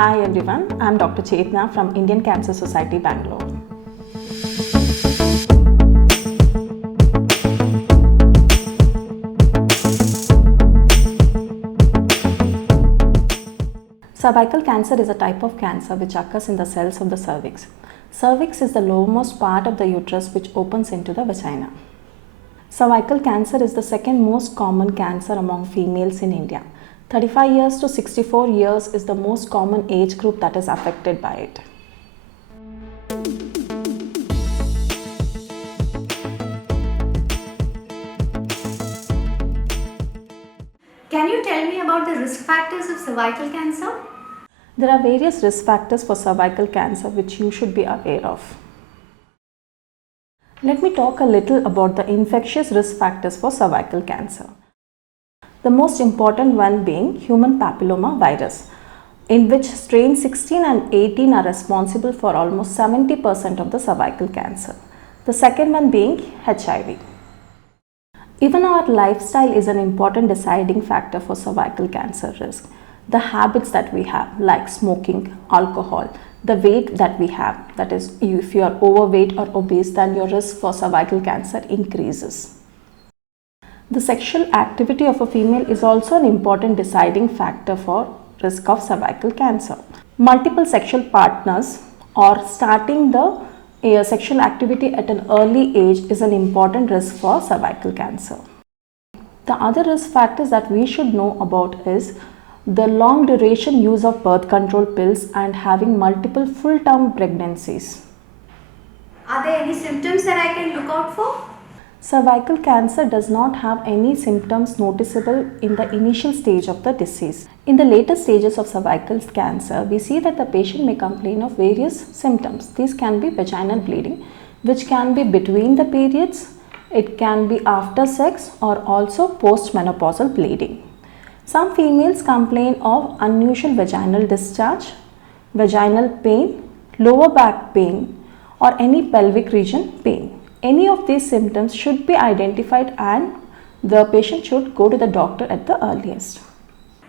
Hi everyone, I am Dr. Chetna from Indian Cancer Society, Bangalore. Cervical cancer is a type of cancer which occurs in the cells of the cervix. Cervix is the lowermost part of the uterus which opens into the vagina. Cervical cancer is the second most common cancer among females in India. 35 years to 64 years is the most common age group that is affected by it. Can you tell me about the risk factors of cervical cancer? There are various risk factors for cervical cancer which you should be aware of. Let me talk a little about the infectious risk factors for cervical cancer. The most important one being human papilloma virus, in which strain 16 and 18 are responsible for almost 70% of the cervical cancer. The second one being HIV. Even our lifestyle is an important deciding factor for cervical cancer risk. The habits that we have, like smoking, alcohol, the weight that we have, that is, if you are overweight or obese, then your risk for cervical cancer increases. The sexual activity of a female is also an important deciding factor for risk of cervical cancer. Multiple sexual partners or starting the sexual activity at an early age is an important risk for cervical cancer. The other risk factors that we should know about is the long duration use of birth control pills and having multiple full-term pregnancies. Are there any symptoms that I can look out for? Cervical cancer does not have any symptoms noticeable in the initial stage of the disease. In the later stages of cervical cancer, we see that the patient may complain of various symptoms. These can be vaginal bleeding, which can be between the periods, it can be after sex, or also postmenopausal bleeding. Some females complain of unusual vaginal discharge, vaginal pain, lower back pain, or any pelvic region pain. Any of these symptoms should be identified and the patient should go to the doctor at the earliest.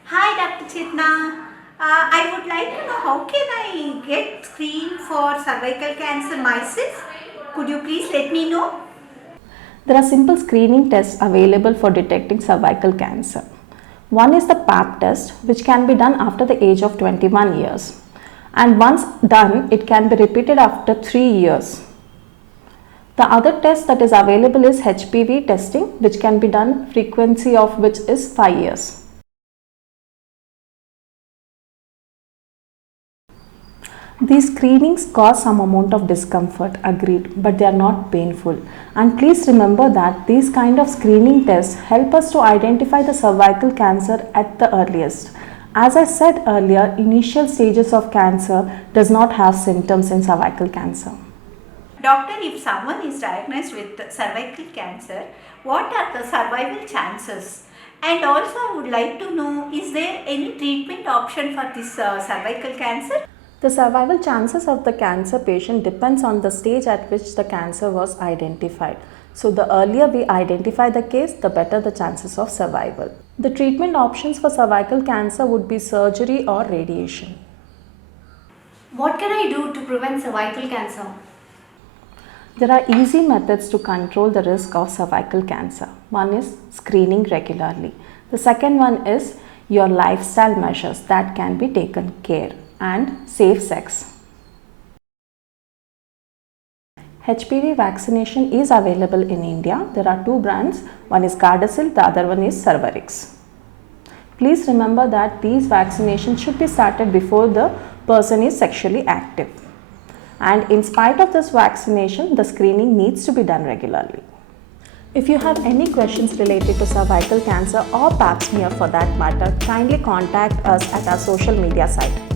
Hi Dr. Chetna. I would like to know how can I get screened for cervical cancer myself? Could you please let me know? There are simple screening tests available for detecting cervical cancer. One is the Pap test, which can be done after the age of 21 years. And once done, it can be repeated after 3 years. The other test that is available is HPV testing, which can be done, frequency of which is 5 years. These screenings cause some amount of discomfort, agreed, but they are not painful. And please remember that these kind of screening tests help us to identify the cervical cancer at the earliest. As I said earlier, initial stages of cancer does not have symptoms in cervical cancer. Doctor, if someone is diagnosed with cervical cancer, what are the survival chances? And also I would like to know, is there any treatment option for this cervical cancer? The survival chances of the cancer patient depends on the stage at which the cancer was identified. So the earlier we identify the case, the better the chances of survival. The treatment options for cervical cancer would be surgery or radiation. What can I do to prevent cervical cancer? There are easy methods to control the risk of cervical cancer. One is screening regularly. The second one is your lifestyle measures that can be taken care, and safe sex. HPV vaccination is available in India. There are two brands. One is Gardasil, the other one is Cervarix. Please remember that these vaccinations should be started before the person is sexually active. And in spite of this vaccination, the screening needs to be done regularly. If you have any questions related to cervical cancer or pap smear for that matter, kindly contact us at our social media site.